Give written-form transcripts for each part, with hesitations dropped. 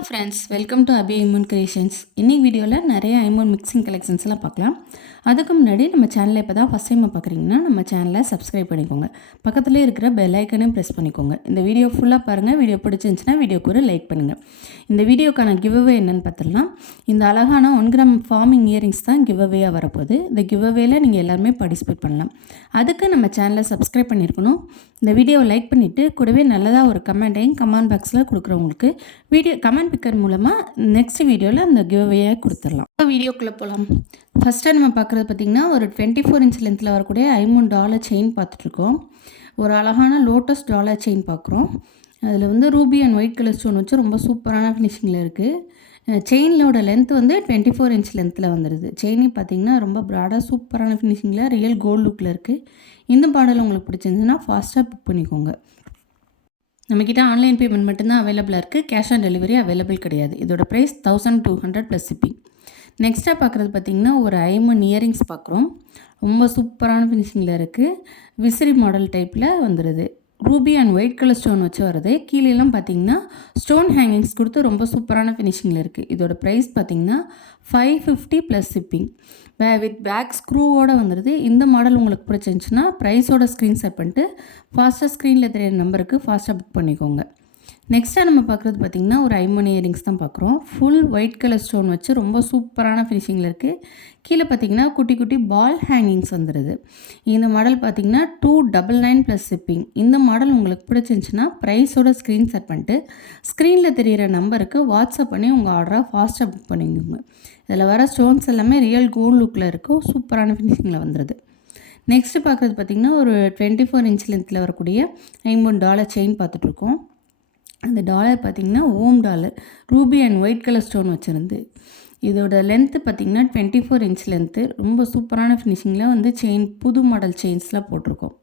Hello friends, welcome to Abi Aimon creations. இன்னைக்கு வீடியோவில் நிறைய ஐமோன் மிக்சிங் கலெக்ஷன்ஸ்லாம் பார்க்கலாம். அதுக்கு முன்னாடி நம்ம சேனலை இப்போ தான் ஃபஸ்ட் டைம் பார்க்குறீங்கன்னா நம்ம சேனலை சப்ஸ்கிரைப் பண்ணிக்கோங்க. பக்கத்துலேயே இருக்கிற பெல் ஐக்கனையும் ப்ரெஸ் பண்ணிக்கோங்க. இந்த வீடியோ ஃபுல்லாக பாருங்கள். வீடியோ பிடிச்சிருந்துச்சுன்னா வீடியோக்கு ஒரு லைக் பண்ணுங்கள். இந்த வீடியோக்கான கிவ்அவே என்னென்னு பார்த்துடலாம். இந்த அழகான 1 கிராம் ஃபார்மிங் இயரிங்ஸ் தான் கிவ்அவேயாக வரப்போகுது. இந்த கிவ்அவேல நீங்கள் எல்லாருமே பார்ட்டிசிபேட் பண்ணலாம். அதுக்கு நம்ம சேனலை சப்ஸ்கிரைப் பண்ணியிருக்கணும். இந்த வீடியோவை லைக் பண்ணிவிட்டு கூடவே நல்லதாக ஒரு கமெண்ட்டையும் கமெண்ட் பாக்ஸில் கொடுக்குறவங்களுக்கு வீடியோ கமெண்ட் பிக்கர் மூலமாக நெக்ஸ்ட் வீடியோவில் அந்த கிவ்அவேயை கொடுத்துடலாம். வீடியோக்குள்ளே போகலாம். ஃபஸ்ட்டு நம்ம பார்க்குறது பார்த்திங்கன்னா ஒரு 24 இன்ச் லென்த்தில் வரக்கூடிய $5 செயின் பார்த்துட்ருக்கோம். ஒரு அழகான லோட்டஸ் டாலர் செயின் பார்க்குறோம். அதில் வந்து Ruby and white colour stone வச்சு ரொம்ப சூப்பரான ஃபினிஷிங்கில் இருக்குது. செயினோட லென்த் வந்து 24 இன்ச் லென்த்தில் வந்துடுது. செயினே பார்த்திங்கன்னா ரொம்ப ப்ராடாக சூப்பரான ஃபினிஷிங்கில் ரியல் கோல்டு லுக்கில் இருக்குது. இந்த மாடல் உங்களுக்கு பிடிச்சிருந்துச்சுன்னா ஃபாஸ்ட்டாக புக் பண்ணிக்கோங்க. நம்மக்கிட்ட ஆன்லைன் பேமெண்ட் மட்டும்தான் அவைலபிளாக இருக்குது. கேஷ் ஆன் டெலிவரி அவைலபிள் கிடையாது. இதோட ப்ரைஸ் 1200 ப்ளஸ் ஷிப்பிங். நெக்ஸ்ட்டாக பார்க்குறது பார்த்திங்கன்னா ஒரு ஐமன் இயரிங்ஸ் பார்க்குறோம். ரொம்ப சூப்பரான ஃபினிஷிங்கில் இருக்குது. விசிறி மாடல் டைப்பில் வந்துடுது. Ruby and white colour stone வச்சு வருது. கீழேலாம் பார்த்திங்கன்னா ஸ்டோன் ஹேங்கிங்ஸ் கொடுத்து ரொம்ப சூப்பரான ஃபினிஷிங்கில் இருக்குது. இதோட ப்ரைஸ் பார்த்திங்கன்னா 550 ப்ளஸ் ஷிப்பிங். வித் பேக் ஸ்க்ரூவோடு வந்துடுது. இந்த மாடல் உங்களுக்கு பிடிச்சிருந்துச்சுன்னா ப்ரைஸோட ஸ்க்ரீன்ஷாட் பண்ணிட்டு ஃபாஸ்ட்டாக ஸ்க்ரீனில் தெரியிற நம்பருக்கு ஃபாஸ்ட்டாக புக் பண்ணிக்கோங்க. நெக்ஸ்ட்டாக நம்ம பார்க்குறது பார்த்திங்கன்னா ஒரு ஐமன் இயரிங்ஸ் தான் பார்க்குறோம். ஃபுல் ஒயிட் கலர் ஸ்டோன் வச்சு ரொம்ப சூப்பரான ஃபினிஷிங்கில் இருக்குது. கீழே பார்த்திங்கன்னா குட்டி குட்டி பால் ஹேங்கிங்ஸ் வந்துடுது. இந்த மாடல் பார்த்திங்கன்னா 299 ப்ளஸ் ஷிப்பிங். இந்த மாடல் உங்களுக்கு பிடிச்சிருந்துச்சுன்னா ப்ரைஸோட ஸ்க்ரீன்ஷாட் பண்ணிட்டு ஸ்க்ரீனில் தெரிகிற நம்பருக்கு வாட்ஸ்அப் பண்ணி உங்கள் ஆர்டரை ஃபாஸ்ட்டாக புக் பண்ணிக்கோங்க. இதில் வர ஸ்டோன்ஸ் எல்லாமே ரியல் கோல்டு லுக்கில் இருக்கும். சூப்பரான ஃபினிஷிங்கில் வந்துடுது. நெக்ஸ்ட்டு பார்க்குறது பார்த்திங்கன்னா ஒரு 24 இன்ச் லென்த்தில் வரக்கூடிய $5 செயின் பார்த்துட்ருக்கோம். அந்த டாலர் பார்த்திங்கன்னா Om dollar ruby and white colour stone வச்சுருந்து. இதோட லென்த்து பார்த்திங்கன்னா 24 இன்ச் லென்த்து. ரொம்ப சூப்பரான ஃபினிஷிங்கில் வந்து செயின் புது மாடல் செயின்ஸ்லாம் போட்டிருக்கோம்.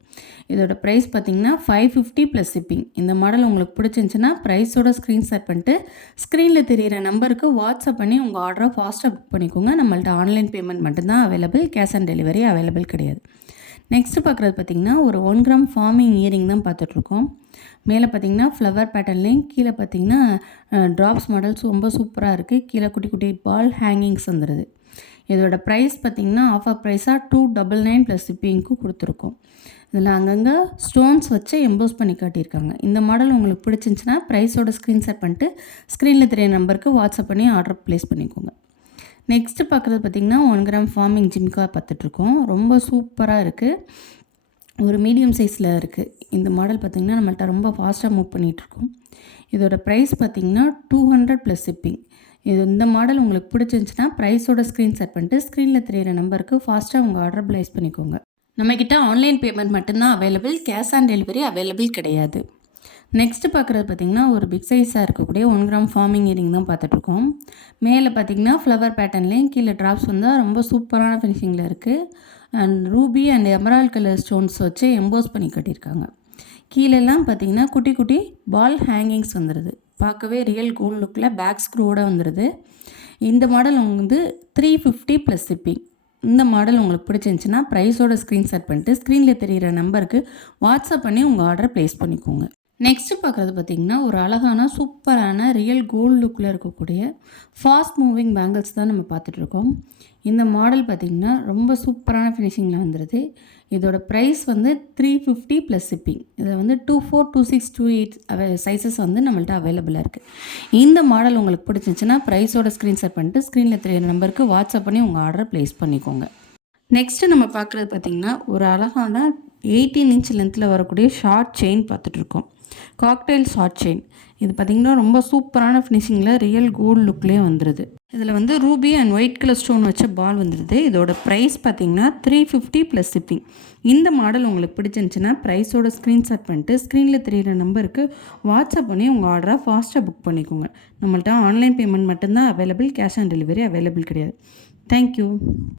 இதோட ப்ரைஸ் பார்த்திங்கன்னா 550 ப்ளஸ் ஷிப்பிங். இந்த மாடல் உங்களுக்கு பிடிச்சிருந்துச்சுன்னா ப்ரைஸோட ஸ்க்ரீன்ஷாட் பண்ணிட்டு ஸ்க்ரீனில் தெரிகிற நம்பருக்கு வாட்ஸ்அப் பண்ணி உங்கள் ஆர்டரை ஃபாஸ்ட்டாக புக் பண்ணிக்கோங்க. நம்மள்ட்ட ஆன்லைன் பேமெண்ட் மட்டும்தான் available. Cash on delivery available கிடையாது. நெக்ஸ்ட்டு பார்க்குறது பார்த்திங்கன்னா ஒரு 1 கிராம் ஃபார்மிங் இயரிங் தான் பார்த்துட்ருக்கோம். மேலே பார்த்திங்கன்னா ஃப்ளவர் பேட்டர்ன்லேயும் கீழே பார்த்திங்கன்னா ட்ராப்ஸ் மாடல்ஸ் ரொம்ப சூப்பராக இருக்குது. கீழே குட்டி குட்டி பால் ஹேங்கிங்ஸ் வந்துடுது. இதோட ப்ரைஸ் பார்த்திங்கன்னா ஆஃபர் ப்ரைஸாக 299 ப்ளஸ் ஷிப்பிங்க்கு கொடுத்துருக்கோம். இதில் அங்கங்கே ஸ்டோன்ஸ் வச்சு எம்போஸ் பண்ணி காட்டியிருக்காங்க. இந்த மாடல் உங்களுக்கு பிடிச்சிருந்துச்சுன்னா ப்ரைஸோட ஸ்க்ரீன்ஷாட் பண்ணிட்டு ஸ்க்ரீனில் தெரிய நம்பருக்கு வாட்ஸ்அப் பண்ணி ஆர்டர் ப்ளேஸ் பண்ணிக்கோங்க. நெக்ஸ்ட்டு பார்க்குறது பார்த்திங்கன்னா 1 கிராம் ஃபார்மிங் ஜிம்கா பார்த்துட்ருக்கோம். ரொம்ப சூப்பராக இருக்குது. ஒரு மீடியம் சைஸில் இருக்குது. இந்த மாடல் பார்த்திங்கன்னா நம்மள்ட்ட ரொம்ப ஃபாஸ்ட்டாக மூவ் பண்ணிகிட்ருக்கோம். இதோட ப்ரைஸ் பார்த்திங்கன்னா 200 ப்ளஸ் ஷிப்பிங். இந்த மாடல் உங்களுக்கு பிடிச்சிருந்துச்சுன்னா ப்ரைஸோட ஸ்க்ரீன்ஷாட் பண்ணிட்டு ஸ்க்ரீனில் தெரியிற நம்பருக்கு ஃபாஸ்ட்டாக உங்கள் ஆர்டர் ப்ளேஸ் பண்ணிக்கோங்க. நம்மக்கிட்ட ஆன்லைன் பேமெண்ட் மட்டும்தான் available. Cash on delivery available கிடையாது. நெக்ஸ்ட்டு பார்க்குறது பார்த்திங்கன்னா ஒரு பிக் சைஸாக இருக்கக்கூடிய 1 கிராம் ஃபார்மிங் இயரிங் தான் பார்த்துட்ருக்கோம். மேலே பார்த்திங்கன்னா ஃப்ளவர் பேட்டர்ன்லேயும் கீழே ட்ராப்ஸ் வந்து ரொம்ப சூப்பரான ஃபினிஷிங்கில் இருக்குது. And Ruby and emerald colour stones வச்சு எம்போஸ் பண்ணி கட்டியிருக்காங்க. கீழெல்லாம் பார்த்திங்கன்னா குட்டி குட்டி பால் ஹேங்கிங்ஸ் வந்துடுது. பார்க்கவே ரியல் கோல்டு லுக்கில் பேக் ஸ்க்ரூவோடு வந்துடுது. இந்த மாடல் வந்து 350 ப்ளஸ் ஷிப்பிங். இந்த மாடல் உங்களுக்கு பிடிச்சிருந்துச்சுன்னா ப்ரைஸோட ஸ்க்ரீன்ஷாட் பண்ணிட்டு ஸ்க்ரீனில் தெரிகிற நம்பருக்கு வாட்ஸ்அப் பண்ணி உங்கள் ஆர்டரை ப்ளேஸ் பண்ணிக்கோங்க. நெக்ஸ்ட்டு பார்க்குறது பார்த்திங்கன்னா ஒரு அழகான சூப்பரான ரியல் கோல்டு லுக்கில் இருக்கக்கூடிய ஃபாஸ்ட் மூவிங் பேங்கிள்ஸ் தான் நம்ம பார்த்துட்ருக்கோம். இந்த மாடல் பார்த்திங்கன்னா ரொம்ப சூப்பரான ஃபினிஷிங்கில் வந்துடுது. இதோட ப்ரைஸ் வந்து 350 ப்ளஸ் ஷிப்பிங். இதில் வந்து 24, 26, 28 சைஸஸ் வந்து நம்மள்ட்ட அவைலபிளாக இருக்குது. இந்த மாடல் உங்களுக்கு பிடிச்சிருந்துச்சுன்னா ப்ரைஸோட ஸ்க்ரீன்ஷாட் பண்ணிட்டு ஸ்க்ரீனில் தெரியிற நம்பருக்கு வாட்ஸ்அப் பண்ணி உங்கள் ஆர்டரை ப்ளேஸ் பண்ணிக்கோங்க. நெக்ஸ்ட்டு நம்ம பார்க்குறது பார்த்திங்கன்னா ஒரு அழகான 18 இன்ச் லென்த்தில் வரக்கூடிய ஷார்ட் செயின் பார்த்துட்ருக்கோம். Cocktail short chain. இது பார்த்திங்கன்னா ரொம்ப சூப்பரான ஃபினிஷிங்கில் ரியல் கோல்டு லுக்லேயே வந்துடுது. இதில் வந்து Ruby and white colour stone வச்ச பால் வந்துடுது. இதோட ப்ரைஸ் பார்த்திங்கன்னா 350 ப்ளஸ் ஷிப்பிங். இந்த மாடல் உங்களுக்கு பிடிச்சிருந்துச்சுன்னா ப்ரைஸோட ஸ்க்ரீன்ஷாட் பண்ணிட்டு ஸ்க்ரீனில் தெரியிற நம்பருக்கு வாட்ஸ்அப் பண்ணி உங்கள் ஆர்டரை ஃபாஸ்ட்டாக புக் பண்ணிக்கோங்க. நம்மள்ட்ட ஆன்லைன் பேமெண்ட் மட்டும்தான் available. Cash on delivery available கிடையாது. தேங்க்யூ.